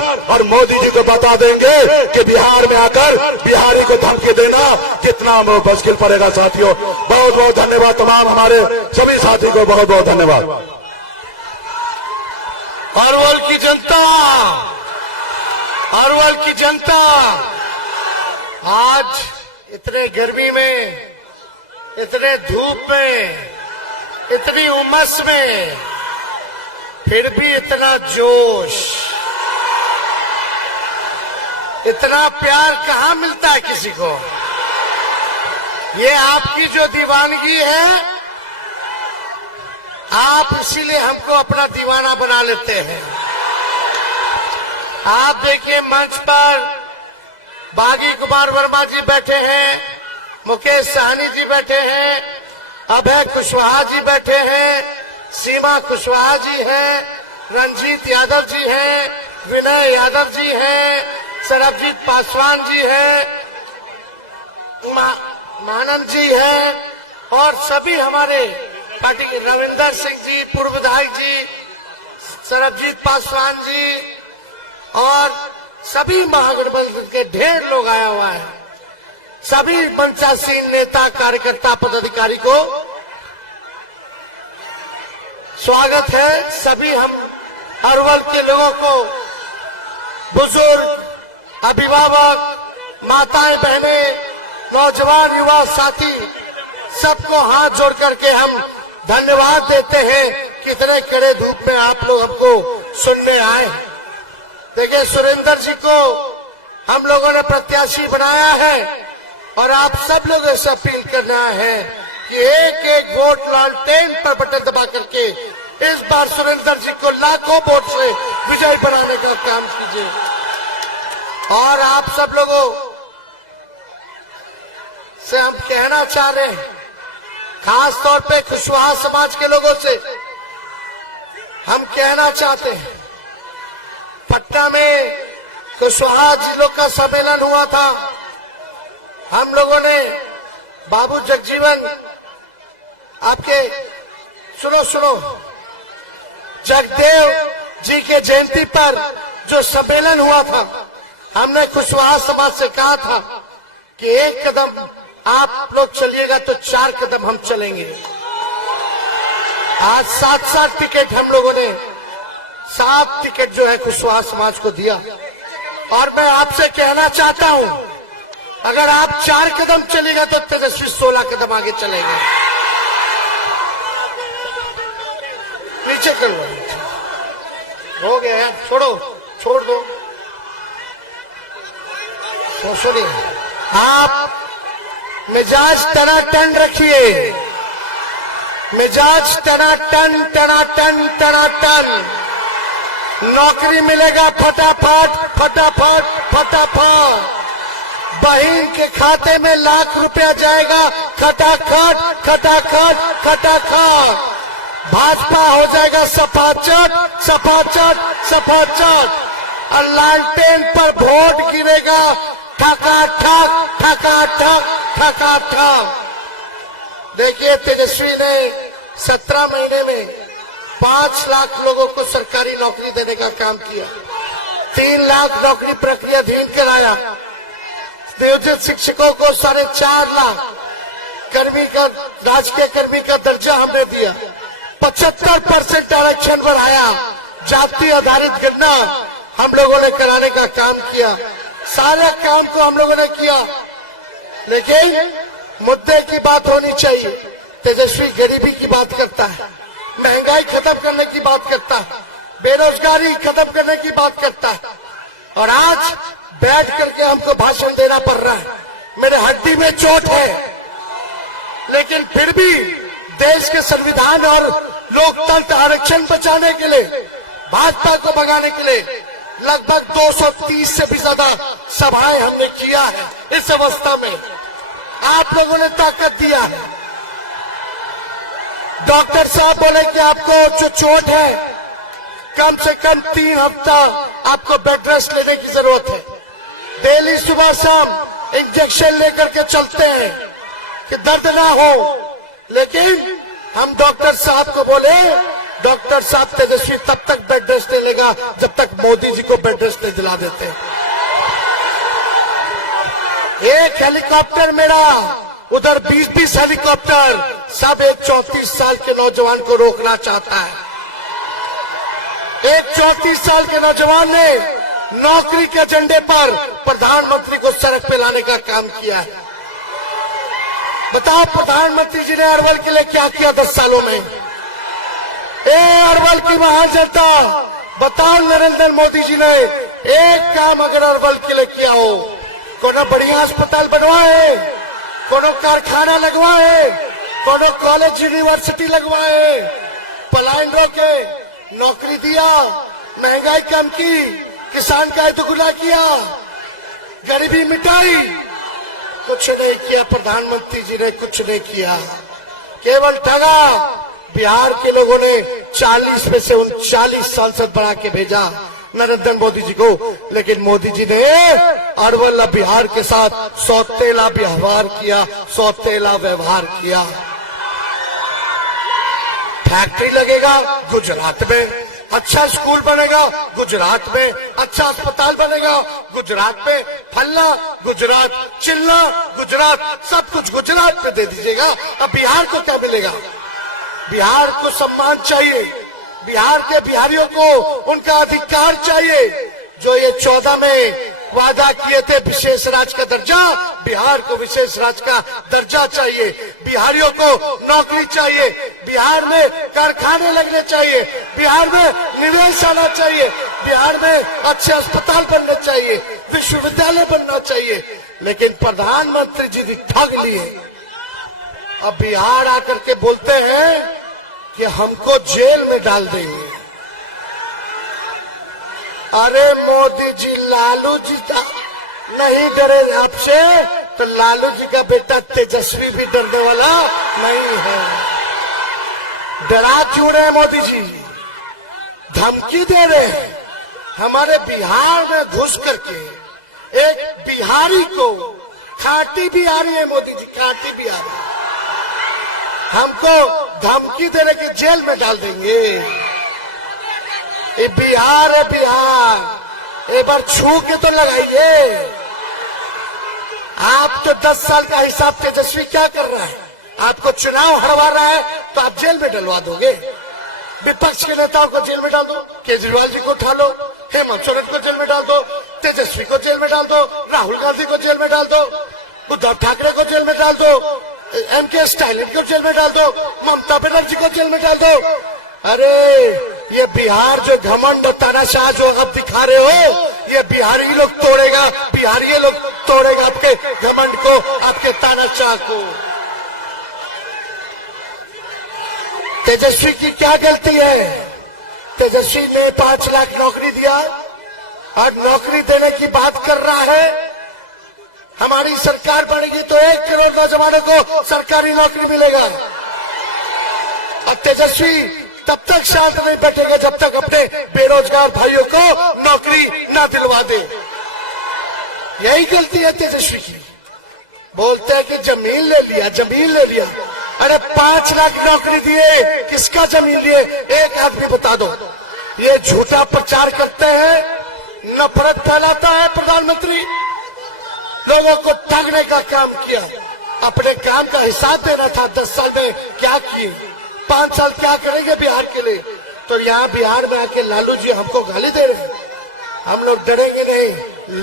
आकर और मोदी जी को बता देंगे कि बिहार में आकर बिहारी को धमकी देना कितना मुश्किल पड़ेगा। साथियों, बहुत बहुत धन्यवाद। तमाम हमारे सभी साथी को बहुत बहुत धन्यवाद। अरवल की जनता, अरवल की जनता आज इतने गर्मी में, इतने धूप में, इतनी उमस में फिर भी इतना जोश, इतना प्यार कहाँ मिलता है किसी को। ये आपकी जो दीवानगी है, आप इसीलिए हमको अपना दीवाना बना लेते हैं। आप देखिए मंच पर बागी कुमार वर्मा जी बैठे हैं, मुकेश सहनी जी बैठे हैं, अभय कुशवाहा जी बैठे हैं, सीमा कुशवाहा जी हैं, रंजीत यादव जी हैं, विनय यादव जी हैं, सरबजीत पासवान जी हैं, मानंद जी हैं और सभी हमारे पार्टी के रविंदर सिंह जी, पूर्व विधायक जी, सरबजीत पासवान जी और सभी महागठबंधन के ढेर लोग आया हुआ है। सभी मंचासीन नेता, कार्यकर्ता, पदाधिकारी को स्वागत है। सभी हम अरवल के लोगों को, बुजुर्ग, अभिभावक, माताएं, बहनें, नौजवान, युवा साथी, सबको हाथ जोड़ करके हम धन्यवाद देते हैं। कितने कड़े धूप में आप लोग हमको सुनने आए। देखिए, सुरेंद्र जी को हम लोगों ने प्रत्याशी बनाया है और आप सब लोग ऐसा अपील करना है कि एक एक वोट लालटेन पर बटन दबा करके इस बार सुरेंद्र जी को लाखों वोट से विजयी बनाने का काम कीजिए। और आप सब लोगों से हम कहना चाह रहे हैं, खास तौर पे कुशवाहा समाज के लोगों से हम कहना चाहते हैं, पटना में कुशवाहा जिलों का सम्मेलन हुआ था। हम लोगों ने बाबू जगजीवन, आपके सुनो, जगदेव जी के जयंती पर जो सम्मेलन हुआ था, हमने कुशवाहा समाज से कहा था कि एक कदम आप लोग चलिएगा तो 4 कदम हम चलेंगे। आज 7 टिकट हम लोगों ने 7 टिकट जो है कुशवाहा समाज को दिया। और मैं आपसे कहना चाहता हूं, अगर आप 4 कदम चलेगा तो तेजस्वी 16 कदम आगे चलेंगे। पीछे करो, हो गया, छोड़ दो। तो सुनिए, आप मिजाज टनाटन रखिए, मिजाज टनाटन। नौकरी मिलेगा फटाफट। बहन के खाते में लाख रुपया जाएगा खटाखट। भाजपा हो जाएगा सपाचट। और लालटेन पर वोट गिरेगा ठक। देखिए, तेजस्वी ने 17 महीने में 5 लाख लोगों को सरकारी नौकरी देने का काम किया, 3 लाख नौकरी प्रक्रियाधीन कराया, नियोजित शिक्षकों को 4.5 लाख राजकीय कर्मी का दर्जा हमने दिया, 75% आरक्षण बढ़ाया, जाति आधारित गणना हम लोगों ने कराने का काम किया। सारे काम को हम लोगों ने किया, लेकिन मुद्दे की बात होनी चाहिए। तेजस्वी गरीबी की बात करता है, महंगाई खत्म करने की बात करता है, बेरोजगारी खत्म करने की बात करता है, और आज बैठ करके हमको भाषण देना पड़ रहा है। मेरे हड्डी में चोट है, लेकिन फिर भी देश के संविधान और लोकतंत्र आरक्षण बचाने के लिए, भाजपा को भगाने के लिए लगभग 230 से भी ज्यादा सभाएं हमने किया है। इस अवस्था में आप लोगों ने ताकत दिया है। डॉक्टर साहब बोले कि आपको जो चोट है, कम से कम 3 हफ्ता आपको बेड रेस्ट लेने की जरूरत है। डेली सुबह शाम इंजेक्शन लेकर के चलते हैं कि दर्द ना हो, लेकिन हम डॉक्टर साहब को बोले, डॉक्टर साहब तेजस्वी तब तक बेड रेस्ट ले लेगा जब तक मोदी जी को बेड रेस्ट नहीं देते। एक हेलीकॉप्टर मेरा, उधर 20-20 हेलीकॉप्टर, सब एक 34 साल के नौजवान को रोकना चाहता है। एक 34 साल के नौजवान ने नौकरी के एजेंडे पर प्रधानमंत्री को सड़क पे लाने का काम किया है। बताओ प्रधानमंत्री जी ने अरवल के लिए क्या किया 10 सालों में? अरवल की महान जनता, बताओ नरेंद्र मोदी जी ने एक काम अगर अरवल के लिए किया हो, कोनो बढ़िया अस्पताल बनवाए, कोनो कारखाना लगवाए, कोनो कॉलेज यूनिवर्सिटी लगवाए, पलायन रोके, नौकरी दिया, महंगाई कम की, किसान का दुगुना किया, गरीबी मिटाई, कुछ नहीं किया प्रधानमंत्री जी ने, कुछ नहीं किया, केवल ठगा। बिहार के लोगों ने 40 में से 39 सांसद बना के भेजा नरेंद्र मोदी जी को, लेकिन मोदी जी ने अरवल बिहार के साथ सौतेला व्यवहार किया, सौतेला व्यवहार किया। फैक्ट्री लगेगा गुजरात में, अच्छा स्कूल बनेगा गुजरात में, अच्छा अस्पताल बनेगा गुजरात में, फलना गुजरात, चिल्ला गुजरात, सब कुछ गुजरात में दे दीजिएगा। अब बिहार को क्या मिलेगा? बिहार को सम्मान चाहिए, बिहार के बिहारियों को उनका अधिकार चाहिए। जो ये 14 में वादा किए थे विशेष राज्य का दर्जा, बिहार को विशेष राज्य का दर्जा चाहिए, बिहारियों को नौकरी चाहिए, बिहार में कारखाने लगने चाहिए, बिहार में निवेश आना चाहिए, बिहार में अच्छे अस्पताल बनने चाहिए, विश्वविद्यालय बनना चाहिए। लेकिन प्रधानमंत्री जी ठग लिए। अब बिहार आकर के बोलते हैं कि हमको जेल में डाल देंगे। अरे मोदी जी, लालू जी नहीं डरे आपसे, तो लालू जी का बेटा तेजस्वी भी डरने वाला नहीं है। डरा क्यों रहे मोदी जी? धमकी दे रहे हैं। हमारे बिहार में घुस करके एक बिहारी को, खाटी बिहारी है मोदी जी, खाटी बिहारी, हमको धमकी देने की जेल में डाल देंगे। ये बिहार है बिहार, एक बार छू के तो लगाइए। आप तो 10 साल का हिसाब तेजस्वी क्या कर रहा है? आपको चुनाव हरवा रहा है तो आप जेल में डलवा दोगे। विपक्ष के नेताओं को जेल में डाल दो, केजरीवाल जी को उठा लो, हेमंत सोरेन को जेल में डाल दो, तेजस्वी को जेल में डाल दो, राहुल गांधी को जेल में डाल दो, उद्धव ठाकरे को जेल में डाल दो, एमके स्टालिन को जेल में डाल दो, ममता बनर्जी को जेल में डाल दो। अरे ये बिहार जो घमंड तानाशाह जो अब दिखा रहे हो, ये बिहारी लोग तोड़ेगा, बिहारी लोग तोड़ेगा आपके घमंड को, आपके तानाशाह को। तेजस्वी की क्या गलती है? तेजस्वी ने 5 लाख नौकरी दिया और नौकरी देने की बात कर रहा है। हमारी सरकार बनेगी तो 1 करोड़ नौजवानों को सरकारी नौकरी मिलेगा। और तेजस्वी तब तक शांत नहीं बैठेगा जब तक अपने बेरोजगार भाइयों को नौकरी न दिलवा दे। यही गलती है तेजस्वी की। बोलते हैं कि जमीन ले लिया, जमीन ले लिया। अरे 5 लाख नौकरी दिए, किसका जमीन लिए? एक आदमी बता दो। ये झूठा प्रचार करते हैं, नफरत फैलाता है प्रधानमंत्री, लोगों को ठगने का काम किया। अपने काम का हिसाब देना था। 10 साल में क्या किए, 5 साल क्या करेंगे बिहार के लिए? तो यहाँ बिहार में आके लालू जी हमको गाली दे रहे हैं। हम लोग डरेंगे नहीं,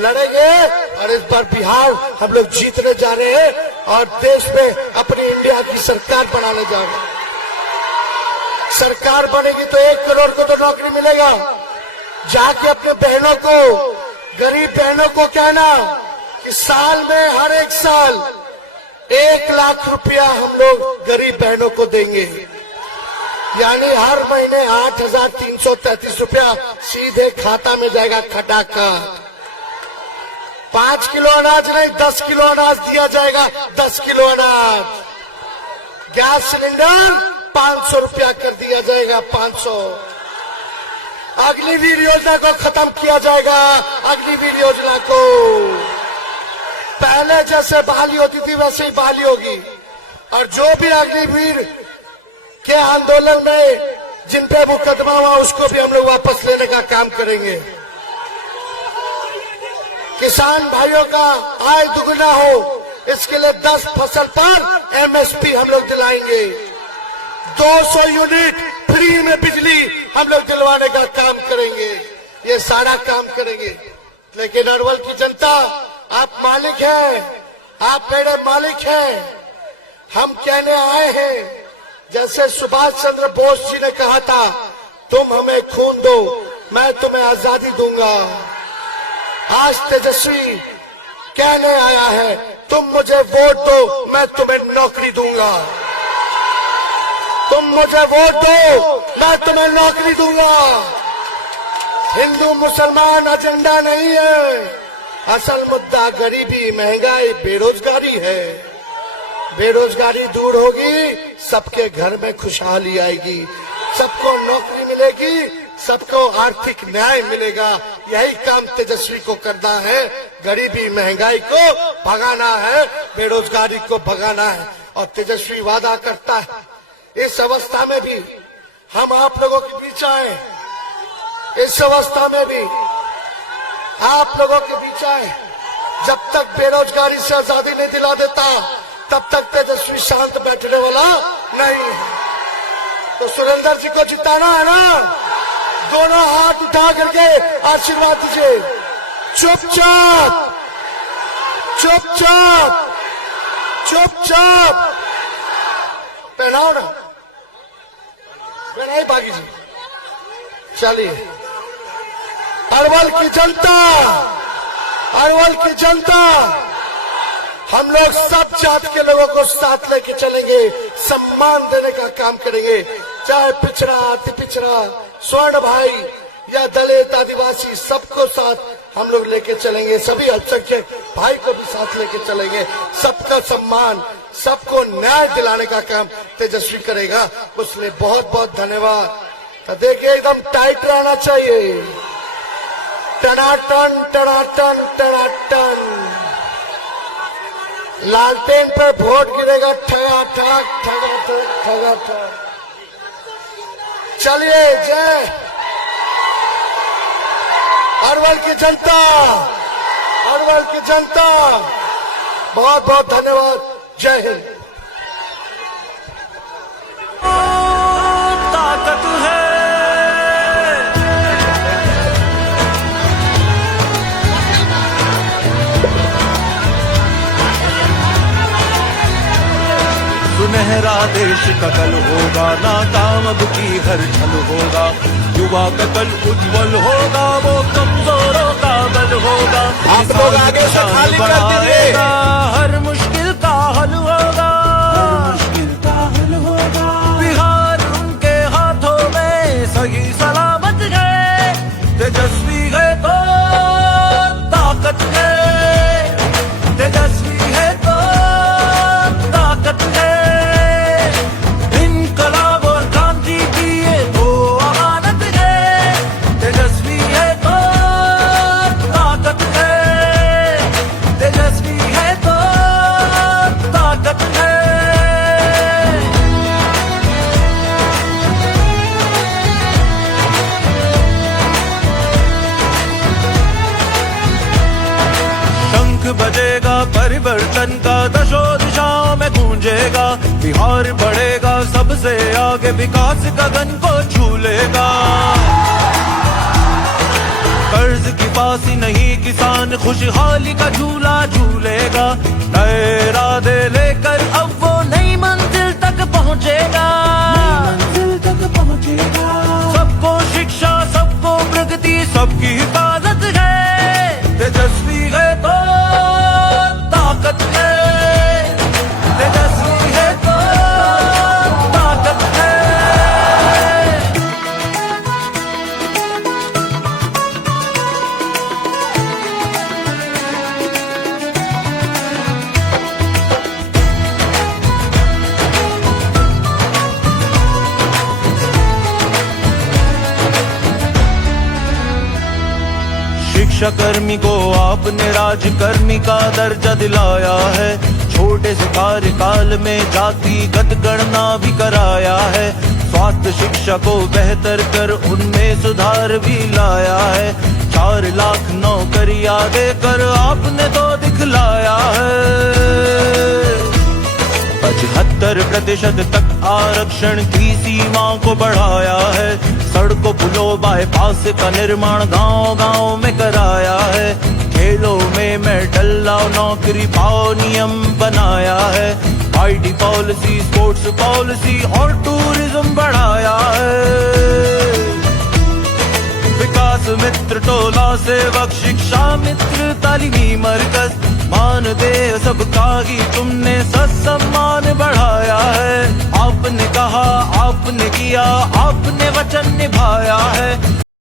लड़ेंगे और इस बार बिहार हम लोग जीतने जा रहे हैं और देश में अपनी इंडिया की सरकार बनाने जा रहे हैं। सरकार बनेगी तो 1 करोड़ को तो नौकरी मिलेगा। जाके अपने बहनों को, गरीब बहनों को कहना कि साल में हर एक साल 1 लाख रुपया हम लोग गरीब बहनों को देंगे। यानी हर महीने 8,333 रुपया सीधे खाता में जाएगा खटाखट। 5 किलो अनाज नहीं, 10 किलो अनाज दिया जाएगा। 10 किलो अनाज। गैस सिलेंडर 500 रुपया कर दिया जाएगा, 500। अग्निवीर योजना को खत्म किया जाएगा। अग्निवीर योजना को पहले जैसे बहाली होती थी वैसे ही बहाली होगी। और जो भी अग्निवीर के आंदोलन में जिन पे मुकदमा हुआ उसको भी हम लोग वापस लेने का काम करेंगे। किसान भाइयों का आय दुगना हो, इसके लिए 10 फसल पर एमएसपी हम लोग दिलाएंगे। 200 यूनिट फ्री में बिजली हम लोग दिलवाने का काम करेंगे। ये सारा काम करेंगे। लेकिन अरवल की जनता, आप मालिक हैं, आप मेरे मालिक हैं। हम कहने आए हैं, जैसे सुभाष चंद्र बोस जी ने कहा था, तुम हमें खून दो, मैं तुम्हें आजादी दूंगा। आज तेजस्वी कहने आया है, तुम मुझे वोट दो, मैं तुम्हें नौकरी दूंगा। तुम मुझे वोट दो, मैं तुम्हें नौकरी दूंगा। हिंदू मुसलमान एजेंडा नहीं है, असल मुद्दा गरीबी, महंगाई, बेरोजगारी है। बेरोजगारी दूर होगी, सबके घर में खुशहाली आएगी, सबको नौकरी मिलेगी, सबको आर्थिक न्याय मिलेगा। यही काम तेजस्वी को करना है। गरीबी महंगाई को भगाना है, बेरोजगारी को भगाना है। और तेजस्वी वादा करता है, इस अवस्था में भी हम आप लोगों के बीच आए, इस अवस्था में भी आप लोगों के बीच आए। जब तक बेरोजगारी से आजादी नहीं दिला देता, तब तक तेजस्वी शांत बैठने वाला नहीं है। तो सुरेंद्र जी को जिताना है ना, दोनों हाथ उठा करके आशीर्वाद दीजिए। चुपचाप चुपचाप चुपचाप पहनाओ ना, पहनाई बागी जी। चलिए, अरवल की जनता, अरवल की जनता, हम लोग सब जात के लोगों को साथ लेके चलेंगे, सम्मान देने का काम करेंगे। चाहे पिछड़ा, अति पिछड़ा, स्वर्ण भाई या दलित, आदिवासी, सबको साथ हम लोग लेके चलेंगे। सभी अल्पसंख्यक भाई को भी साथ लेके चलेंगे। सबका सम्मान, सबको न्याय दिलाने का काम तेजस्वी करेगा। उसमें बहुत बहुत धन्यवाद। तो देखिए, एकदम टाइट रहना चाहिए। टनाटन टनाटन टनाटन, लालटेन पर वोट गिरेगा, ठगा ठग ठगा ठग ठगा ठग। चलिए, जय अरवल की जनता, अरवल की जनता, बहुत बहुत धन्यवाद। जय हिंद। ताकत है, सुनहरा देश का कल होगा, नाकाम अब की हर छल होगा। युवा का कल उज्जवल होगा, वो कमजोरों का बल होगा। आप लोग आगे से खाली कर दीजिए। हर मुश्किल का हल होगा, हर मुश्किल का हल होगा। बिहार उनके हाथों में सही सलामत है। तेजस्वी है तो ताकत है, तेजस्वी है तो ताकत है। इनकलाब और क्रांति की ये तो अमानत है। तेजस्वी है तो ताकत है, तेजस्वी है तो ताकत है। शंख बजेगा परिवर्तन का, दशों दिशाओं में गूंजेगा। बिहार बढ़ेगा सबसे आगे, विकास गगन को छू लेगा। कर्ज की फांसी नहीं, किसान खुशहाली का झूला झूलेगा। नए इरादे लेकर अब वो नई मंजिल तक पहुंचेगा, मंजिल तक पहुंचेगा। सबको शिक्षा, सबको प्रगति, सबकी हिफाजत है। तेजस्वी है तो ताकत है, तेजस्वी है तो ताकत है। शिक्षा कर्मी को आपने राजकर्मी का दर्जा दिलाया है। छोटे से कार्यकाल में जातिगत गणना भी कराया है। स्वास्थ्य शिक्षा को बेहतर कर उनमें सुधार भी लाया है। 4 लाख नौकरियां देकर आपने तो दिखलाया है। 75% तक आरक्षण की सीमा को बढ़ाया है। सड़कों पुलों बाईपास का निर्माण गांव-गांव में कराया है। खेलों में मेडल लाओ नौकरी पाओ नियम बनाया है। आईटी पॉलिसी स्पोर्ट्स पॉलिसी और टूरिज्म बढ़ाया है। विकास मित्र टोला सेवक शिक्षा मित्र तालीमी मरकज मानदेय सबका ही तुमने सम्मान बढ़ाया है। आपने कहा आपने किया आपने वचन निभाया है।